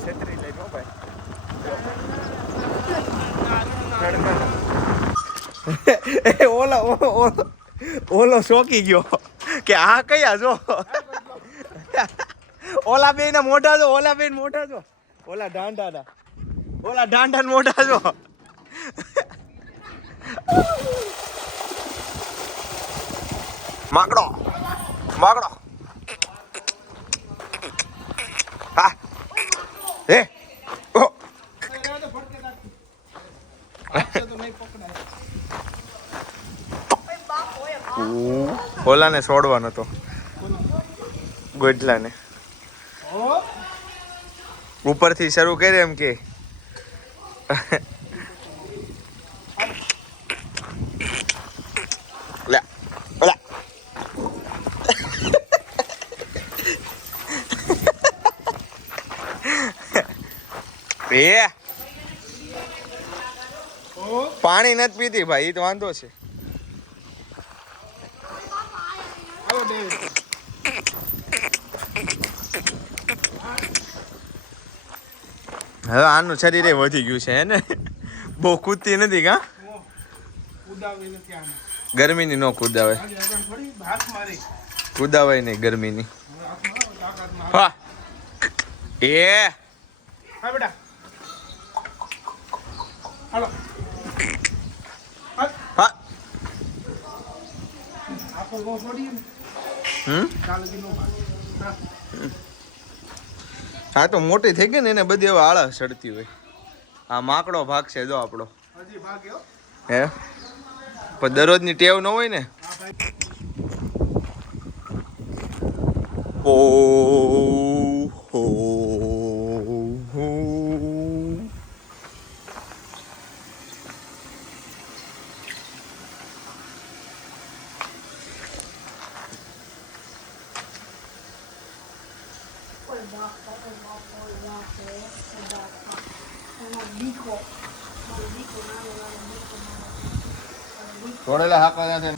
છત્રી લઈ નો ભાઈ. ઓલો શોકી ગયો કે આ કયા જો. ઓલા બે ના મોઢા જો, ઓલા બે મોઢા જો, ઓલા ઢાંઢા મોઢા જો. માકડો હા હે ઓલાને છોડવાનો તો ગોડલાને ઉપરથી શરૂ કરે એમ કે પાણી નથી પીતી ભાઈ, એ તો વાંધો છે. હવે આનું શરીર વધી ગયું છે હે ને, બહુ કૂદતી નથી કા, ગરમીની નો કુદાવે, કુદાવાય નહીં ગરમીની. હા એ હા બેટા હાલો હા હા તો મોટી થઈ ગઈ ને એને બધી હવે આળસ ચડતી હોય. આ માકડો ભાગ છે જો આપણો હે, પણ દરરોજની ટેવ ન હોય ને. ઓ હો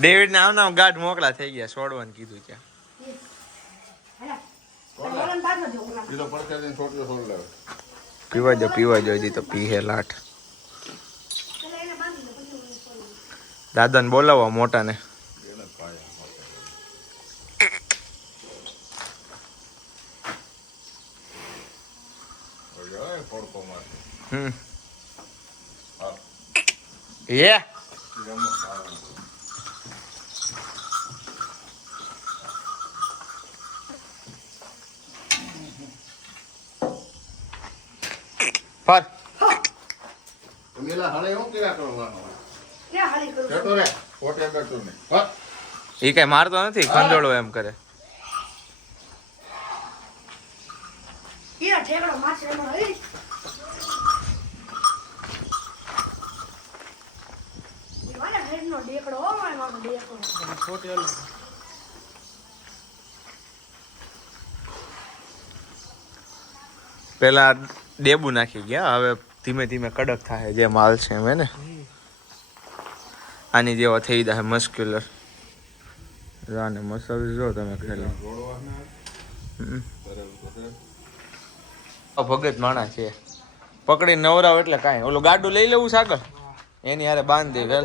ડેવિડ ને આમ ગાઢ મોકલા થઈ ગયા, છોડવાનું કીધું ત્યાં. પીવા જો હજી તો પીહે લાઠ. દાદાને બોલાવો મોટા ને. Yeah. ફર મેલા હળે હું કેલા કરવાનો કે હળી કરું જતો રે ફોટે બેઠો ને ફર ઈ કઈ મારતો નથી, ખંડોળો એમ કરે. ઈ ઠેકડો મારશે એમાં હઈ ઈ વાલા હેડનો ડેકડો ઓ મારો ડેકડો ફોટે આલો. પેલા ડેબુ નાખી ગયા, હવે ધીમે ધીમે કડક થાય જે માલ છે એમ ને. આની જેવા થઈ જાય મસ્ક્યુલર. રાને મસલ જો તમે ખેલા ભગત માણા છે, પકડી નવરાવ એટલે કાંઈ. ઓલું ગાડું લઈ લેવું સાગર, એની હારે બાંધી દે.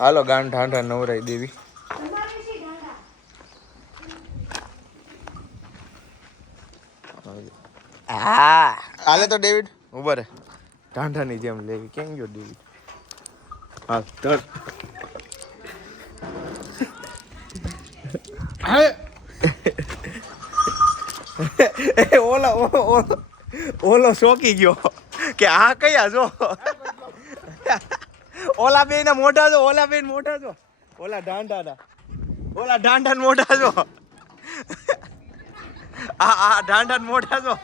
હાલો ગાંઠ ઠાંઠા નવરાઈ દેવી. હા હાલે તો ડેવિડ ઉભા રે, ઢાંઢાની જેમ લેવી. કેમ ગયો ડેવિડ? હા ધર. ઓલો શોકી ગયો કે આ કયા જો. ઓલા બે ના મોઢા જો, ઓલા બે મોઢા જો, ઓલા ઢાંઢા મોઢા જો, આ ઢાંઢા મોઢા જો.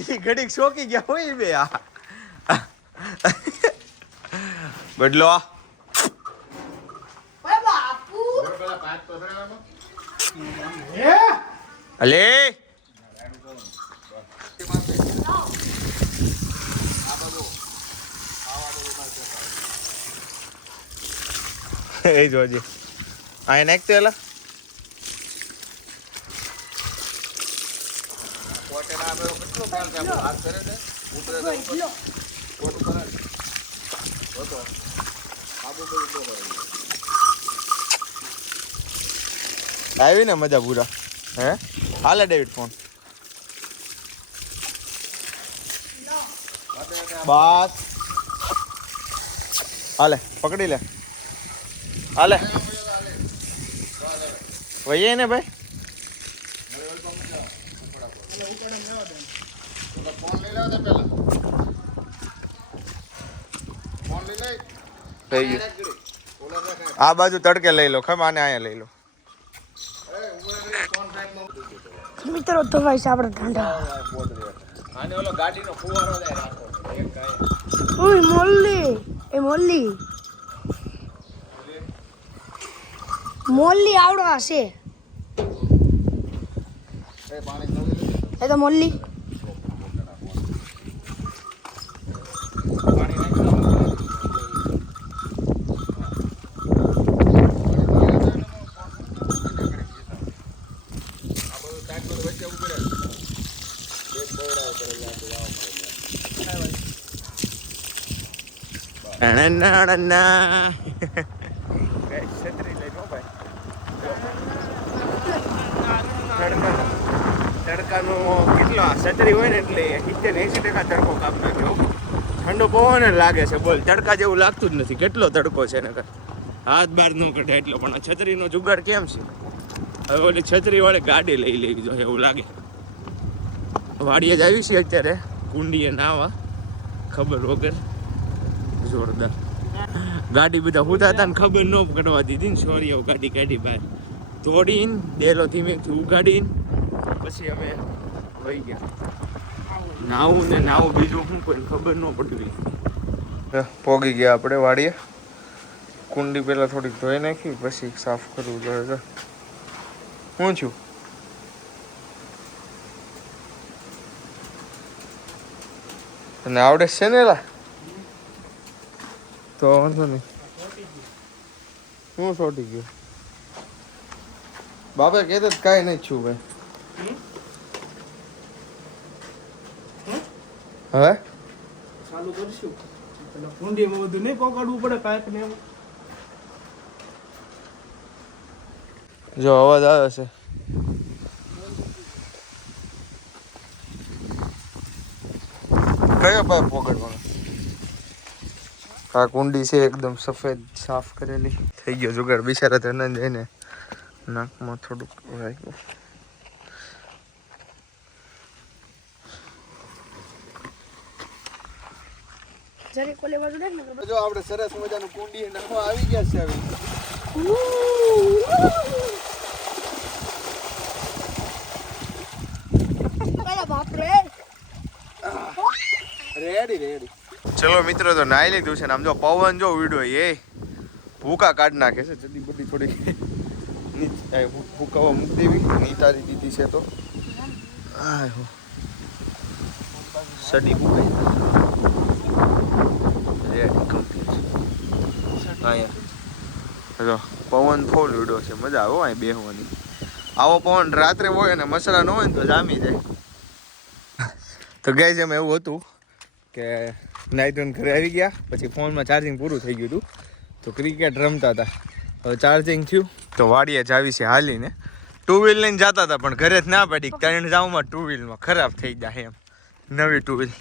ઈ ઘડીક શોકી ગયા હોય બે. આ બદલો અલે એ જોજે આ નાખતો એલા આવી ને મજા પૂરા હે હાલે ડેવિડ ફોન બસ હાલે પકડી લે હાલે વહીએ ને ભાઈ થઈ ગયું આ બાજુ તડકે લઈ લો ખમ આને અહીંયા લઈ લો મિત્રો તો ભાઈ આપણે ઠંડા આને ઓલો ગાડીનો ફુવારો જાય રાખો એક ગાય ઓય મોલ્લી એ મોલ્લી મોલ્લી આવડવા છે એ તો મોલ્લી તડકાનો કેટલો છત્રી હોય ને એટલે 70-80% તડકો કાપ નાખ્યો ઠંડો પવન લાગે છે બોલ તડકા જેવું લાગતું જ નથી કેટલો તડકો છે નકર હાથ બહાર ન કઢે એટલો પણ આ છત્રીનો જુગાડ કેમ છે હવે ઓલી છત્રી વાળી ગાડી લઈ લેવી જોઈએ એવું લાગે વાડીએ જ આવી છે અત્યારે કુંડીએ નાવા ખબર વગર જોરદાર ગાડી બધા હુતા હતા ને ખબર ન કાઢવા દીધી ને સોરી ગાડી કાઢી બહાર તોડીને ડેલો ધીમેથી ઉગાડીને પછી અમે વહી ગયા નાવું બીજું શું કોઈ ખબર ન પડતી પોગી ગયા આપણે વાડીએ કુંડી પહેલા થોડીક ધોઈ નાખી પછી સાફ કરવું જોઈએ હું છું તને આવડે છે ને લા તો વાંધો નહીં હું છોટી ગયો બાપા કહેતો કાંઈ નહીં છું ભાઈ હવે ચાલુ કરશું પેલા કુંડીમાં બધું નહીં પકડવું પડે કાંઈક ને એવું જો અવાજ આવે છે કયો પાઇપ પકડવાનો આ કુંડી છે એકદમ સફેદ સાફ કરેલી થઈ ગયો જુગાડ બિચારા ધનન જઈને નાકમાં થોડુંક રાખ્યું જરી કોલે બાજુ દેખ ને જો આપણે સરસ મજાનું કુંડી નાખવા આવી ગયા છે હવે અરે બાપ રે રેડી ચલો મિત્રો તો નાઈ લીધું છે ને આમ જો પવન જો ઉડ્યો એ ભૂકા કાઢ નાખે છે જલ્દી બધી થોડી ફૂકાવા મૂકી દેવી નીતારી દીધી છે તો સડી ફૂકાઈ પવન ફૂલ ઉડ્યો છે મજા આવે અહીં બેહવાની આવો પવન રાત્રે હોય ને મસરા ન હોય ને તો જામી જાય તો ગાઈસ એમ એવું હતું કે નાઈ ધોઈને ઘરે આવી ગયા પછી ફોનમાં ચાર્જિંગ પૂરું થઈ ગયું હતું તો ક્રિકેટ રમતા હતા હવે ચાર્જિંગ થયું તો વાડીએ જ આવી છે હાલીને ટુ વ્હીલ લઈને જતા હતા પણ ઘરે જ ના પડી ત્રણ જાઉંમાં ટુ વ્હીલમાં ખરાબ થઈ જાય એમ નવી ટુ વ્હીલ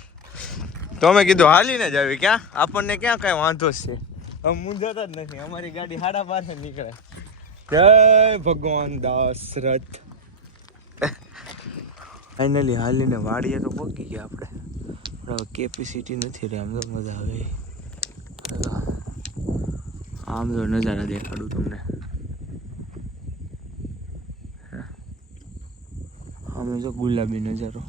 તો અમે કીધું હાલીને જ આવી ક્યાં આપણને ક્યાં કાંઈ વાંધો જ છે અમે મૂંઝાતા જ નથી અમારી ગાડી 5:30 નીકળે જય ભગવાન દશરથ ફાઇનલી હાલીને વાડીએ તો પહોંચી ગયા આપણે કેપેસિટી નથી રે આમ તો મજા આવે આમ તો નજારા દેખાડું તમને આમ જો ગુલાબી નજારો